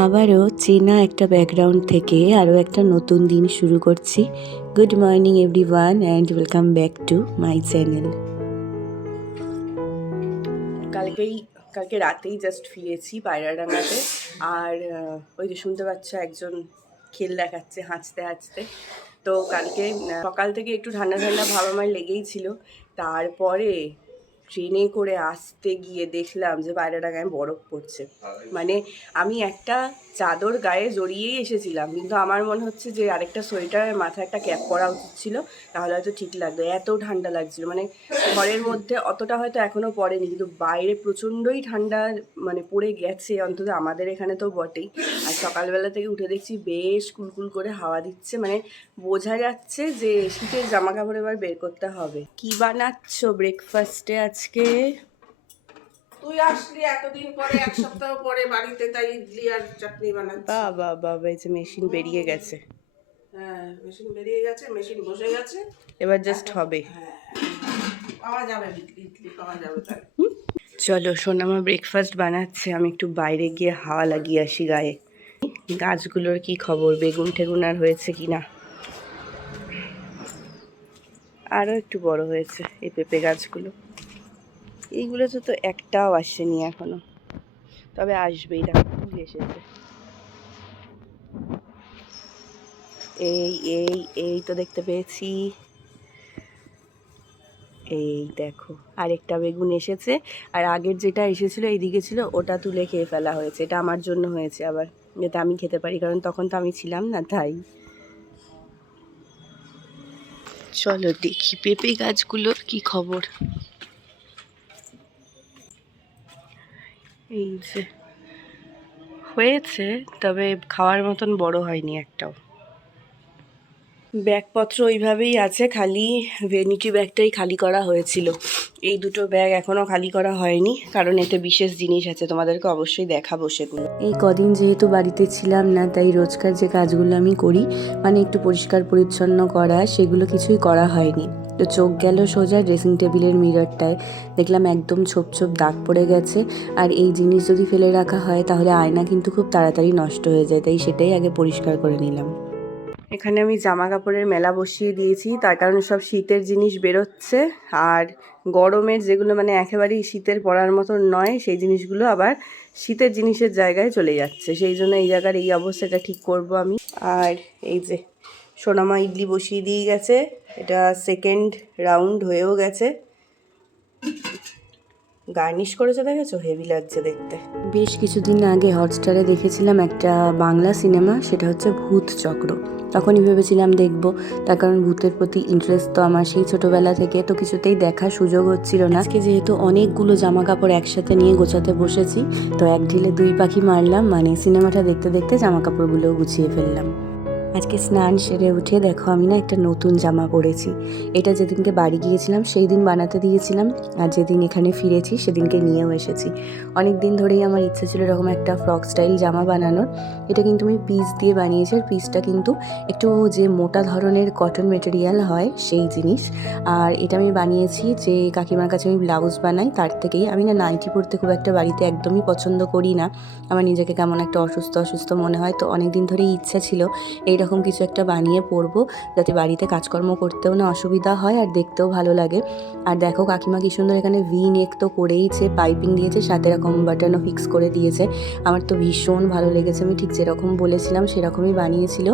আবারও চেনা একটা ব্যাকগ্রাউন্ড থেকে আরও একটা নতুন দিন শুরু করছি। Good morning everyone and welcome back to my channel. কালকে রাতেই জাস্ট ফিরেছি পায়রাডাঙ্গাতে। আর ওই যে শুনতে পাচ্ছ একজন খেল দেখাচ্ছে হাঁচতে হাঁচতে। তো কালকে সকাল থেকে একটু ঠান্ডা ঠান্ডা ভাব আমার লেগেই ছিল। তারপরে ট্রেনে করে আসতে গিয়ে দেখলাম যে পায়রাডাঙ্গায় বরফ পড়ছে। মানে আমি একটা চাদর গায়ে জড়িয়েই এসেছিলাম, কিন্তু আমার মনে হচ্ছে যে আরেকটা সোয়েটার মাথায় একটা ক্যাপ পরা উচিত ছিল, তাহলে হয়তো ঠিক লাগবে। এত ঠান্ডা লাগছিল, মানে ঘরের মধ্যে অতটা হয়তো এখনো পড়েনি, কিন্তু বাইরে প্রচণ্ডই ঠান্ডা মানে পড়ে গেছে, অন্তত আমাদের এখানে তো বটেই। আর সকালবেলা থেকে উঠে দেখছি বেশ কুলকুল করে হাওয়া দিচ্ছে, মানে বোঝা যাচ্ছে যে শীতের জামা কাপড় এবার বের করতে হবে। কি বানাচ্ছ ব্রেকফাস্টে আজকে? তুই আসলি এতদিন পরে, এক সপ্তাহ পরে বাড়িতে, তাই ইডলি আর চাটনি বানাচ্ছি। বাবা বাবা, এই যে মেশিন বেরিয়ে গেছে। হ্যাঁ, মেশিন বেরিয়ে গেছে, মেশিন বসে গেছে, এবার জাস্ট হবে। হ্যাঁ পাওয়া যাবে, ইডলি পাওয়া যাবে। তাই চলো, সোনামা ব্রেকফাস্ট বানাচ্ছে, আমি একটু বাইরে গিয়ে হাওয়া লাগিয়ে আসি গায়ে। গাছগুলোর কি খবর, বেগুন টেগুন আর হয়েছে কিনা? আরও একটু বড় হয়েছে এই পেঁপে গাছগুলো। এইগুলোতে তো একটাও আসেনি এখনো, তবে আসবে। এই এই এই তো দেখতে পেয়েছি, এই দেখো আরেকটা বেগুন এসেছে। আর আগের যেটা এসেছিল এইদিকে ছিল, ওটা তুলে খেয়ে ফেলা হয়েছে। এটা আমার জন্য হয়েছে আবার, যাতে আমি খেতে পারি, কারণ তখন তো আমি ছিলাম না, তাই। চলো দেখি পেঁপে গাছগুলোর কি খবর। এই যে হয়েছে, তবে খাওয়ার মতন বড় হয়নি একটাও। ব্যাগপত্র ওইভাবেই আছে, খালি ভেনিটি ব্যাগটাই খালি করা হয়েছিল। এই দুটো ব্যাগ এখনও খালি করা হয়নি, কারণ এতে বিশেষ জিনিস আছে, তোমাদেরকে অবশ্যই দেখাবো সেগুলো। এই কদিন যেহেতু বাড়িতে ছিলাম না, তাই রোজকার যে কাজগুলো আমি করি, মানে একটু পরিষ্কার পরিচ্ছন্ন করা, সেগুলো কিছুই করা হয়নি। তো চোখ গেল সোজা ড্রেসিং টেবিলের মিররটায়, দেখলাম একদম ছোপ ছোপ দাগ পড়ে গেছে। আর এই জিনিস যদি ফেলে রাখা হয় তাহলে আয়না কিন্তু খুব তাড়াতাড়ি নষ্ট হয়ে যায়, তাই সেটাই আগে পরিষ্কার করে নিলাম। এখানে আমি জামা কাপড়ের মেলা বসিয়ে দিয়েছি, তার কারণে সব শীতের জিনিস বেরোচ্ছে, আর গরমের যেগুলো মানে একেবারেই শীতের পরার মতো নয়, সেই জিনিসগুলো আবার শীতের জিনিসের জায়গায় চলে যাচ্ছে। সেই জন্য এই জায়গার এই অবস্থাটা ঠিক করব আমি। আর এই যে সোনামা ইডলি বসিয়ে দিয়ে গেছে, এটা সেকেন্ড রাউন্ড হয়েও গেছে। গার্নিশ করেছে, দেখেছো? হেভি লাগছে দেখতে। বেশ কিছুদিন আগে হটস্টারে দেখেছিলাম একটা বাংলা সিনেমা, সেটা হচ্ছে ভূত চক্র। তখনই ভেবেছিলাম দেখবো, তার কারণ ভূতের প্রতি ইন্টারেস্ট তো আমার সেই ছোটোবেলা থেকে, তো কিছুতেই দেখার সুযোগ হচ্ছিল না। আজকে যেহেতু অনেকগুলো জামা কাপড় একসাথে নিয়ে গোছাতে বসেছি, তো এক ঢিলে দুই পাখি মারলাম, মানে সিনেমাটা দেখতে দেখতে জামা কাপড়গুলো গুছিয়ে ফেললাম। আজকে স্নান সেরে উঠে দেখো আমি না একটা নতুন জামা পরেছি। এটা যেদিনকে বাড়ি গিয়েছিলাম সেই দিন বানাতে দিয়েছিলাম, আর যেদিন এখানে ফিরেছি সেদিনকে নিয়েও এসেছি। অনেক দিন ধরেই আমার ইচ্ছা ছিল এরকম একটা ফ্রক স্টাইল জামা বানানোর। এটা কিন্তু আমি পিস দিয়ে বানিয়েছি, আর পিসটা কিন্তু একটু যে মোটা ধরনের কটন মেটেরিয়াল হয় সেই জিনিস। আর এটা আমি বানিয়েছি যে কাকিমার কাছে আমি ব্লাউজ বানাই তার থেকেই। আমি না নাইটি পরতে খুব একটা বাড়িতে একদমই পছন্দ করি না, আমার নিজেকে কেমন একটা অসুস্থ অসুস্থ মনে হয়। তো অনেক দিন ধরেই ইচ্ছা ছিল এইরকম কিছু একটা বানিয়ে পরবো, যাতে বাড়িতে কাজকর্ম করতেও না অসুবিধা হয় আর দেখতেও ভালো লাগে। আর দেখো কাকিমা কি সুন্দর এখানে ভি নেক তো করেইছে, পাইপিং দিয়েছে, সাথে এরকম বাটনও ফিক্স করে দিয়েছে। আমার তো ভীষণ ভালো লেগেছে, আমি ঠিক যেরকম বলেছিলাম সেরকমই বানিয়েছিল।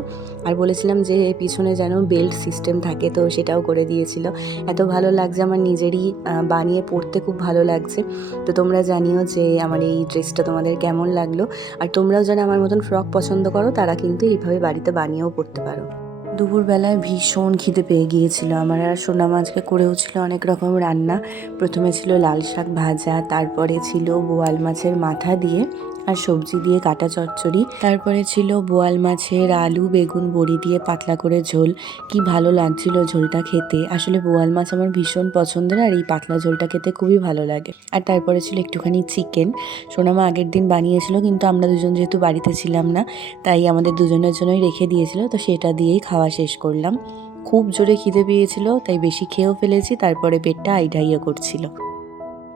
আর বলেছিলাম যে পিছনে যেন বেল্ট সিস্টেম থাকে, তো সেটাও করে দিয়েছিল। এত ভালো লাগছে, আমার নিজেরই বানিয়ে পরতে খুব ভালো লাগছে। তো তোমরা জানিও যে আমার এই ড্রেসটা তোমাদের কেমন লাগলো। আর তোমরাও যারা আমার মতন ফ্রক পছন্দ করো, তারা কিন্তু এইভাবে বাড়িতে বানিয়েও পরতে পারো। দুপুরবেলায় ভীষণ খিদে পেয়ে গিয়েছিল আমার, আর সোনামা আজকে করেও ছিল অনেক রকম রান্না। প্রথমে ছিল লাল শাক ভাজা, তারপরে ছিল বোয়াল মাছের মাথা দিয়ে আর সবজি দিয়ে কাটা চচ্চড়ি, তারপরে ছিল বোয়াল মাছের আলু বেগুন বড়ি দিয়ে পাতলা করে ঝোল। কি ভালো লাগছিল ঝোলটা খেতে, আসলে বোয়াল মাছ আমার ভীষণ পছন্দের, আর এই পাতলা ঝোলটা খেতে খুবই ভালো লাগে। আর তারপরে ছিল একটুখানি চিকেন, সোনামা আগের দিন বানিয়েছিল, কিন্তু আমরা দুজন যেহেতু বাড়িতে ছিলাম না, তাই আমাদের দুজনের জন্যই রেখে দিয়েছিল, তো সেটা দিয়েই খাওয়া শেষ করলাম। খুব জোরে খিদে পেয়েছিল, তাই বেশি খেয়েও ফেলেছি, তারপরে পেটটা আইঢাইয়া করছিল।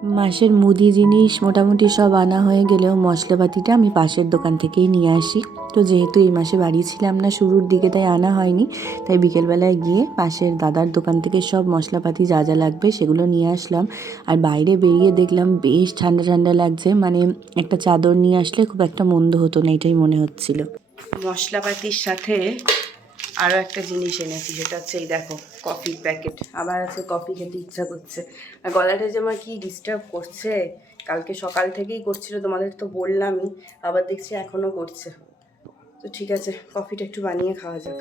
মাসের মুদি জিনিস মোটামুটি সব আনা হয়ে গেলেও মশলাপাতিটা আমি পাশের দোকান থেকেই নিয়ে আসি। তো যেহেতু এই মাসে বাড়ি ছিলাম না শুরুর দিকে, তাই আনা হয়নি, তাই বিকেলবেলায় গিয়ে পাশের দাদার দোকান থেকে সব মশলাপাতি যা যা লাগবে সেগুলো নিয়ে আসলাম। আর বাইরে বেরিয়ে দেখলাম বেশ ঠান্ডা ঠান্ডা লাগছে, মানে একটা চাদর নিয়ে আসলে খুব একটা মন্দ হতো না, এটাই মনে হচ্ছিল। মশলাপাতির সাথে আরও একটা জিনিস এনেছি, সেটা হচ্ছে এই দেখো কফির প্যাকেট। আবার আছে কফি খেতে ইচ্ছা করছে। আর গলাটা যে আমার কি ডিস্টার্ব করছে, কালকে সকাল থেকেই করছিল, তোমাদের তো বললামই, আবার দেখছি এখনও করছে। তো ঠিক আছে, কফিটা একটু বানিয়ে খাওয়া যাক।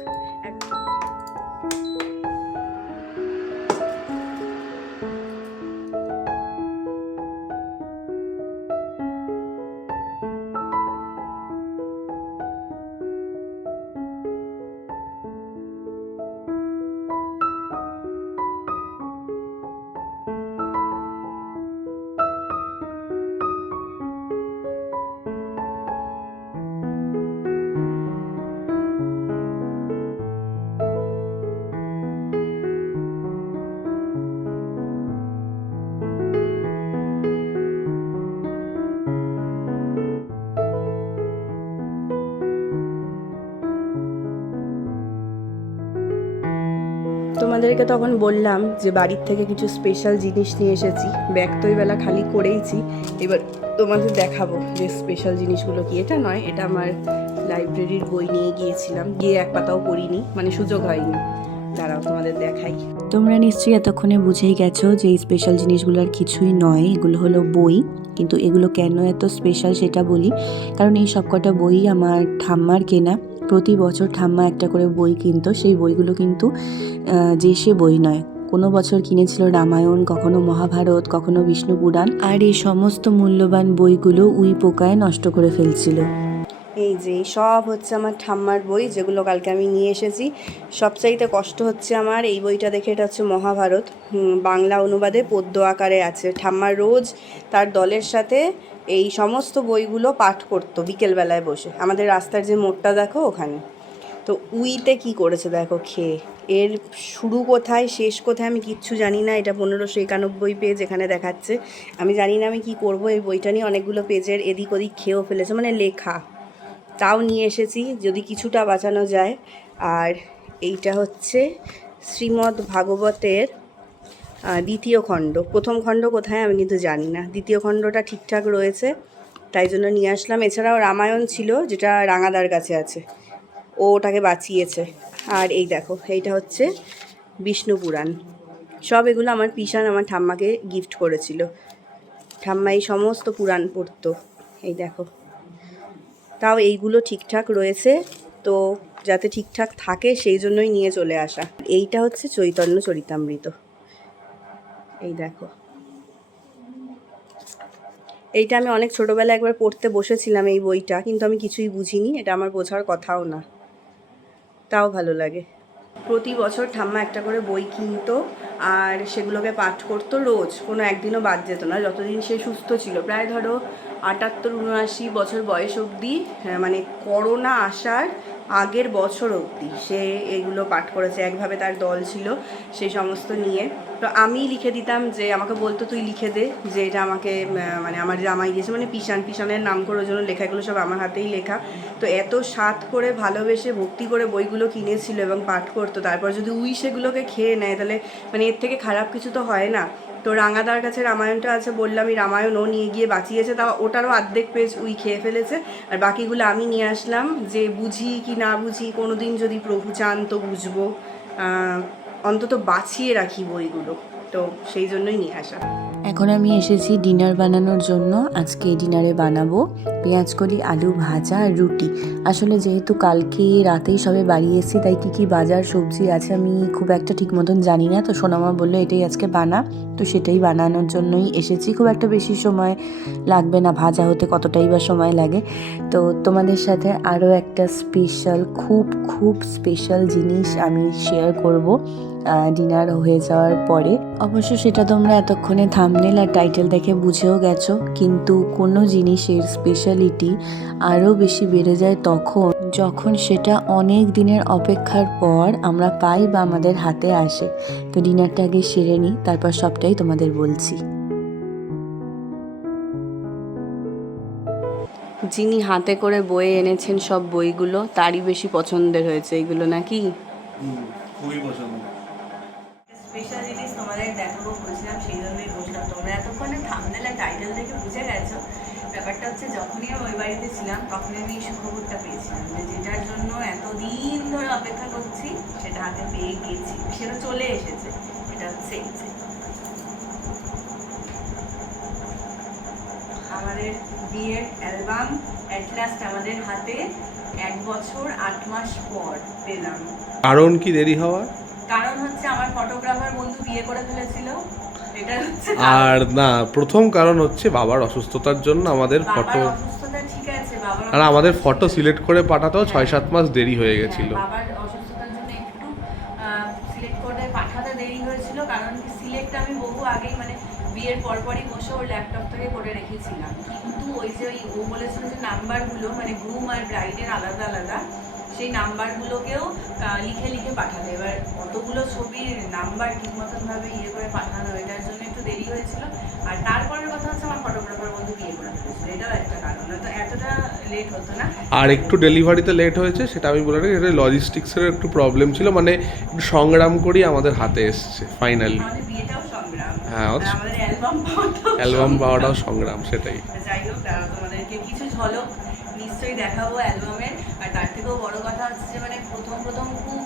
তোমাদেরকে তখন বললাম যে বাড়ির থেকে কিছু স্পেশাল জিনিস নিয়ে এসেছি। ব্যাগ তো এবেলা খালি করেইছি, এবার তোমাদের দেখাবো যে স্পেশাল জিনিসগুলো কি। এটা নয়, এটা আমার লাইব্রেরির বই নিয়ে গিয়েছিলাম, গিয়ে এক পাতাও পড়িনি, মানে সুযোগ হয়নি। দাঁড়াও তোমাদের দেখাই। তোমরা নিশ্চয়ই এতক্ষণে বুঝেই গেছো যে এই স্পেশাল জিনিসগুলোর কিছুই নয়, এগুলো হলো বই। কিন্তু এগুলো কেন এত স্পেশাল সেটা বলি, কারণ এই সবকটা বই আমার ঠাম্মার কেনা। প্রতি বছর ঠাম্মা একটা করে বই কিনতো, সেই বইগুলো কিন্তু যে সে বই নয়। কোনো বছর কিনেছিল রামায়ণ, কখনো মহাভারত, কখনো বিষ্ণু পুরাণ, আর এই সমস্ত মূল্যবান বইগুলো উই পোকায় নষ্ট করে ফেলছিল। এই যে সব হচ্ছে আমার ঠাম্মার বই, যেগুলো কালকে আমি নিয়ে এসেছি। সবচাইতে কষ্ট হচ্ছে আমার এই বইটা দেখে, এটা হচ্ছে মহাভারত, বাংলা অনুবাদে পদ্য আকারে আছে। ঠাম্মা রোজ তার দলের সাথে এই সমস্ত বইগুলো পাঠ করতো বিকেলবেলায় বসে, আমাদের রাস্তার যে মোড়টা দেখো ওখানে। তো উইতে কি করেছে দেখো খেয়ে, এর শুরু কোথায় শেষ কোথায় আমি কিচ্ছু জানি না। এটা 1591 পেজ এখানে দেখাচ্ছে। আমি জানি না আমি কি করব, এই বইটা নিয়ে অনেকগুলো পেজের এদিক ওদিক খেয়েও ফেলেছে, মানে লেখা। তাও নিয়ে এসেছি যদি কিছুটা বাঁচানো যায়। আর এইটা হচ্ছে শ্রীমদ্ ভাগবতের দ্বিতীয় খণ্ড। প্রথম খণ্ড কোথায় আমি কিন্তু জানি না, দ্বিতীয় খণ্ডটা ঠিকঠাক রয়েছে, তাই জন্য নিয়ে আসলাম। এছাড়াও রামায়ণ ছিল, যেটা রাঙাদার কাছে আছে, ও ওটাকে বাঁচিয়েছে। আর এই দেখো, এইটা হচ্ছে বিষ্ণু পুরাণ। সব এগুলো আমার পিসান আমার ঠাম্মাকে গিফট করেছিল। ঠাম্মা এই সমস্ত পুরাণ পড়তো। এই দেখো, তাও এইগুলো ঠিকঠাক রয়েছে, তো যাতে ঠিকঠাক থাকে সেই জন্যই নিয়ে চলে আসা। এইটা হচ্ছে চৈতন্য চরিতামৃত। এই দেখো, এইটা আমি অনেক ছোটোবেলায় একবার পড়তে বসেছিলাম এই বইটা, কিন্তু আমি কিছুই বুঝিনি, এটা আমার বোঝার কথাও না, তাও ভালো লাগে। প্রতি বছর ঠাম্মা একটা করে বই কিনতো আর সেগুলোকে পাঠ করতো রোজ, কোনো একদিনও বাদ যেত না, যতদিন সে সুস্থ ছিল। প্রায় ধরো 78-79 বছর বয়স অবধি, মানে করোনা আসার আগের বছর অবধি সে এগুলো পাঠ করেছে। একভাবে তার দল ছিল সেই সমস্ত নিয়ে। তো আমি লিখে দিতাম, যে আমাকে বলতো তুই লিখে দে, যে এটা আমাকে মানে আমার জামাই গেছে, মানে পিসানের নাম করে ওর জন্য লেখা, এগুলো সব আমার হাতেই লেখা। তো এত স্বাদ করে ভালোবেসে ভক্তি করে বইগুলো কিনেছিল এবং পাঠ করতো, তারপর যদি উই সেগুলোকে খেয়ে নেয় তাহলে মানে এর থেকে খারাপ কিছু তো হয় না। তো রাঙাদার কাছে রামায়ণটা আছে, বললাম এই রামায়ণ ও নিয়ে গিয়ে বাঁচিয়েছে, তাও ওটারও অর্ধেক পেজ উই খেয়ে ফেলেছে। আর বাকিগুলো আমি নিয়ে আসলাম, যে বুঝি কি না বুঝি, কোনো দিন যদি প্রভু চান তো বুঝবো, অন্তত বাঁচিয়ে রাখি বইগুলো, তো সেই জন্যই নিয়ে আসা। এখন আমি এসেছি ডিনার বানানোর জন্য। আজকে ডিনারে বানাবো পেঁয়াজ কলি, আলু ভাজা আর রুটি। আসলে যেহেতু কালকে রাতেই সবে বাড়ি এসেছি, তাই কী বাজার সবজি আছে আমি খুব একটা ঠিক মতন জানি না। তো সোনামা বললো এটাই আজকে বানা, তো সেটাই বানানোর জন্যই এসেছি। খুব একটা বেশি সময় লাগবে না ভাজা হতে, কতটাই বা সময় লাগে। তো তোমাদের সাথে আরও একটা স্পেশাল, খুব স্পেশাল জিনিস আমি শেয়ার করব ডিনার হয়ে যাওয়ার পরে। অবশ্য সেটা তোমরা এতক্ষণে থাম্বনেল আর টাইটেল দেখে বুঝেও গেছো, কিন্তু কোনো জিনিসের স্পেশালিটি আরও বেশি বেড়ে যায় যখন সেটা অনেক দিনের অপেক্ষার পর আমরা পাই বা আমাদের হাতে আসে। তো ডিনারটা আগে সেরে নিই, তারপর সবটাই তোমাদের বলছি। যিনি হাতে করে বয়ে এনেছেন সব বইগুলো তারই বেশি পছন্দের হয়েছে এইগুলো নাকি? খুবই পছন্দ। স্পেশাল জিনিস তোমাদের দেখাবো বলছিলাম, সেই জন্যই বসলাম। তোমরা এতক্ষণে থাম্বনেল আর টাইটেল দেখে বুঝে গেছো। ব্যাপারটা হচ্ছে যখনই আমি ওই বাড়িতে ছিলাম তখনই আমি এই সুখবরটা পেয়েছিলাম, যেটার জন্য এতদিন ধরে অপেক্ষা করছি সেটা হাতে পেয়ে গিয়েছি, সেটা চলে এসেছে। এটা হচ্ছে আমাদের বিয়ের অ্যালবাম অ্যাট লাস্ট আমাদের হাতে 1 বছর 8 মাস পর পেলাম। কারণ কি দেরি হওয়ার? কারণ হচ্ছে আমার ফটোগ্রাফার বন্ধু বিয়ে করে ফেলেছিল, এটা হচ্ছে আর না, প্রথম কারণ হচ্ছে বাবার অসুস্থতার জন্য আমাদের ফটো, বাবার অসুস্থতা ঠিক আছে, বাবার আর আমাদের ফটো সিলেক্ট করে পাঠাতেও 6-7 মাস দেরি হয়ে গেছিল। বাবার অসুস্থতার জন্য একটু সিলেক্ট করে পাঠাতে দেরি হয়েছিল, কারণ সিলেক্ট আমি বহু আগেই মানে বিয়ের পরপরই বসে ওর ল্যাপটপ থেকে করে রেখেছিলাম। কিন্তু ওই যে ও বলেছিল যে নাম্বারগুলো মানে গ্রুম আর ব্রাইডের আলাদা আলাদা, সেই নাম্বারগুলোকেও লিখে লিখে পাঠাবে। এবার কতগুলো ছবির নাম্বার ঠিক মতন ভাবে করে পাঠানো, এটার জন্য একটু দেরি হয়েছিল। আর তারপরের কথা হচ্ছে আমার ফটোগ্রাফার বন্ধু বিয়ে করে ফেলেছিল, এটাও একটা কারণ, তো এতটা লেট হতো না। আর একটু ডেলিভারিতে লেট হয়েছে, সেটা আমি বলে রাখি, এটা লজিস্টিক্সের একটু প্রবলেম ছিল, মানে একটু সংগ্রাম করেই আমাদের হাতে এসছে ফাইনালি। আমাদের বিয়েটাও সংগ্রাম, হ্যাঁ, আমাদের অ্যালবাম পাওয়াটাও সংগ্রাম, সেটাই। যাই হোক, তোমাদেরকে কিছু ঝলক নিশ্চয়ই দেখাবো অ্যালবামের। আর তার থেকেও বড় কথা হচ্ছে মানে প্রথম খুব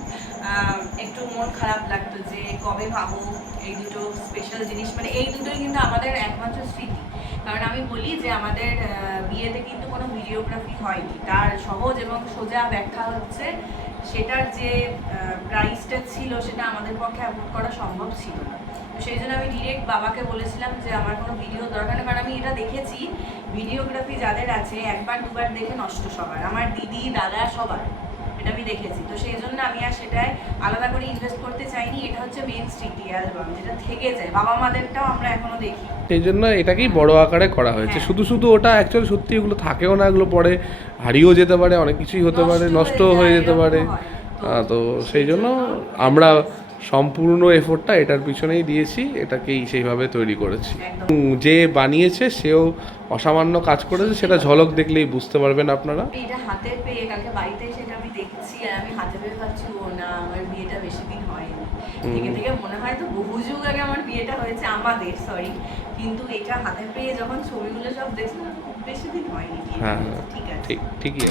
একটু মন খারাপ লাগতো যে কবে পাবো এই দুটো স্পেশাল জিনিস, মানে এই দুটোই কিন্তু আমাদের একমাত্র স্মৃতি। কারণ আমি বলি যে আমাদের বিয়েতে কিন্তু কোনো ভিডিওগ্রাফি হয়নি, তার সহজ এবং সোজা ব্যাখ্যা হচ্ছে সেটার যে প্রাইসটা ছিল সেটা আমাদের পক্ষে অ্যাফোর্ড করা সম্ভব ছিল না। সেই জন্য আমি ডিরেক্ট বাবাকে বলেছিলাম যে আমার কোনো ভিডিও দরকার নেই, কারণ আমি এটা দেখেছি ভিডিওগ্রাফি যাদের আছে একবার দুবার দেখে নষ্ট সবার, আমার দিদি দাদা সবার, এটা আমি দেখেছি। তো সেই জন্য আমি আর সেটায় আলাদা করে ইনভেস্ট করতে চাইনি। এটা হচ্ছে মেইন স্মৃতি অ্যালবাম, যেটা থেকে যায়, বাবা মাদেরটাও আমরা এখনো দেখি। সেই জন্য এটাকেই বড় আকারে করা হয়েছে। শুধু ওটা অ্যাকচুয়ালি সত্যি ওগুলো থাকেও না, এগুলো পরে হারিয়েও যেতে পারে, অনেক কিছুই হতে পারে, নষ্টও হয়ে যেতে পারে। তো সেই জন্য আমরা সম্পূর্ণ এফোর্টটা এটার পিছনেই দিয়েছি, এটাকেই সেইভাবে তৈরি করেছি। যে বানিয়েছে সেও অসামান্য কাজ করেছে, সেটা ঝলক দেখলেই বুঝতে পারবেন আপনারা। এটা হাতে পেয়ে কালকে বাড়িতে এসে আমি দেখছি, আর আমি হাতে পেয়ে ভাবছি ও না, আমার বিয়েটা বেশি দিন হয়নি। থেকে থেকে মনে হয় তো বহু যুগ আগে আমার বিয়েটা হয়েছে, আমাদের সরি, কিন্তু এটা হাতে পেয়ে যখন ছবিগুলো সব দেখলাম খুব বেশি দিন হয়নি। হ্যাঁ, ঠিক আছে, ঠিকই।